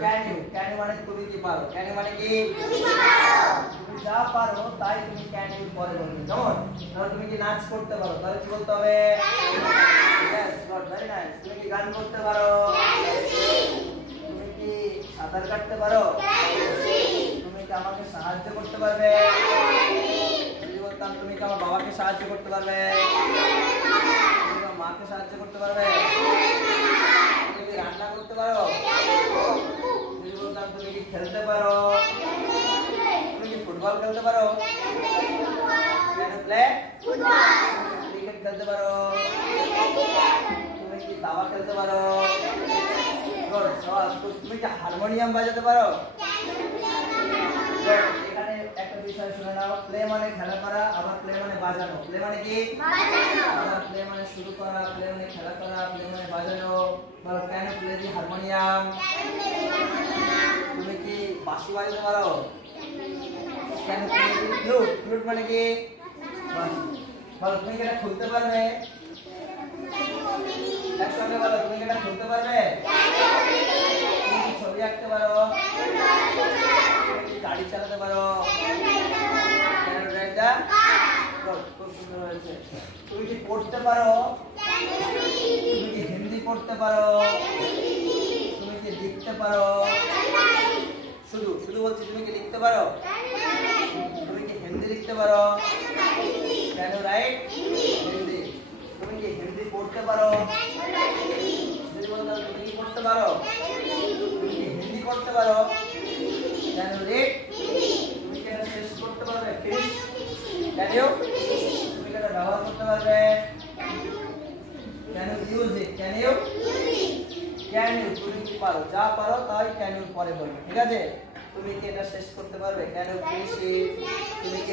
Can you মানে তুমি কি পারো, ক্যান ইউ মানে কি তুমি পারো, তুমি যা পারো তাই তুমি ক্যান ইউ পরে বলবে। যেমন ধরো তুমি কি নাচ করতে পারো, তাহলে কি বলতে হবে ইয়েস গড ভেরি নাইস। তুমি কি গান করতে পারো, তুমি কি সাঁতার কাটতে পারো, তুমি কি আমাকে সাহায্য করতে পারবে, যদি বলতাম তুমি কি আমার বাবাকে সাহায্য করতে পারবে, তুমি কি মাকে সাহায্য করতে পারবে, তুমি কি রান্না করতে পারো, যদি বলতাম তুমি কি খেলতে পারো, তুমি কি ফুটবল খেলতে পারো, can you play football, cricket খেলতে পারো, তুমি কি দাবা খেলতে পারো, গুড সবাস। তুমি কি হারমোনিয়াম বাজাতে পারো, এখানে একটা বিষয় শুনে নাও, প্লে মানে খেলা করা, আবার প্লে মানে বাজানো। প্লে মানে কি বাজানো, আবার প্লে মানে শুরু করা, প্লে মানে খেলা করা, প্লে মানে বাজানো। বলো can you play the harmonium, তুমি কি বাঁশি বাজাতে পারো, can you play the flute, flute মানে কি বাঁশি। বলো তুমি কি এটা খুলতে পারবে, একসঙ্গে বলো তুমি কি এটা খুলতে পারবে, তুমি কি ছবি আঁকতে পারো, তুমি কি গাড়ি চালাতে পারো, খুব সুন্দর হয়েছে। তুমি কি পড়তে পারো, তুমি কি হিন্দি পড়তে পারো, তুমি কি লিখতে পারো, শুধু শুধু বলছি তুমি কি লিখতে পারো, তুমি কি হিন্দি লিখতে পারো, ক্যান ইউ রাইট হিন্দি, তুমি কি হিন্দি পড়তে পারো, যদি বলতাম তুমি কি পড়তে পারো, তুমি কি হিন্দি পড়তে পারো, ক্যান ইউ রিড, তুমি কি এটা শেষ করতে পারবে, ফিনিশ, ক্যান ইউ, তুমি কি এটা ব্যবহার করতে পারবে, can you use it, can you, can you তুমি কি পারো, যা পারো তাই ক্যান ইউ পরে বলবে, ঠিক আছে। তুমি কি এটা শেষ করতে পারবে, ক্যান ইউ ফিনিশ ইট, তুমি কি